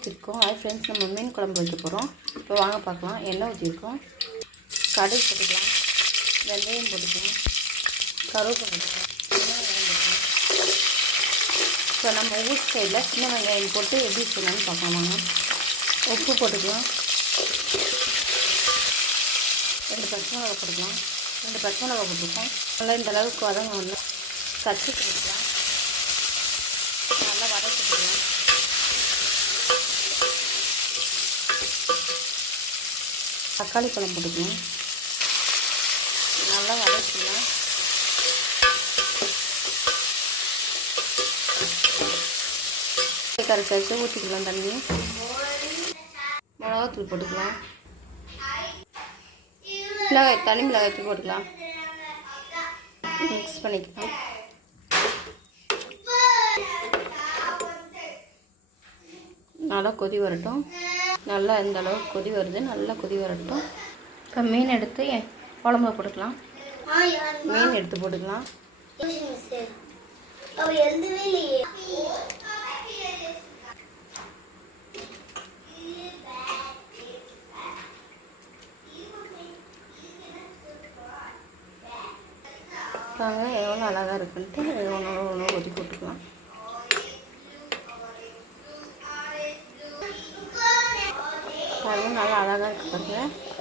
ஊற்றிருக்கோம் அது ஃப்ரெண்ட்ஸ் நம்ம மீன் குழம்பு வைக்க போகிறோம் இப்போ வாங்க பார்க்கலாம். எண்ணெய் ஊற்றிருக்கோம் கடுகு போட்டுக்கலாம். வெந்தயம் போட்டுக்கலாம். கருவேப்பிலை போட்டுக்கலாம். சின்ன வெங்காயம் இப்போ நம்ம ஊர் சைடில் சின்ன வெங்காயம் போட்டு எப்படி செய்யலாம்னு பார்க்கலாம் வாங்க. உப்பு போட்டுக்கலாம். ரெண்டு பச்சை மிளகா போட்டுக்கலாம். ரெண்டு பச்சை மிளகா போட்டுருக்கோம். நல்லா இந்த அளவுக்கு வதங்கணும். கச்சி போட்டுக்கலாம். நல்லா வதக்கிட்டுக்கலாம் தக்காளி பழம் போட்டுக்கலாம் நல்லா வதக்கிக்கலாம் கரைச்சி வச்சு ஊற்றிக்கலாம் தண்ணி மிளகாத்தூள் போட்டுக்கலாம். மிளகாய் தனி மிளகாய்த்தூள் போட்டுக்கலாம். மிக்ஸ் பண்ணிக்கலாம். நல்லா கொதி வரட்டும். நல்லா இந்த அளவுக்கு கொதி வருது. நல்லா கொதி வரட்டும். இப்போ மீன் எடுத்து எ- குழம்புல போட்டுக்கலாம். மீன் எடுத்து போட்டுக்கலாம். பாருங்க எவ்வளோ அழகாக இருக்குன்ட்டு ஒன்று ஒன்று ஒதுக்கி போட்டுக்கலாம் பாருங்க நல்லா அழகாக இருக்குது பாருங்கள்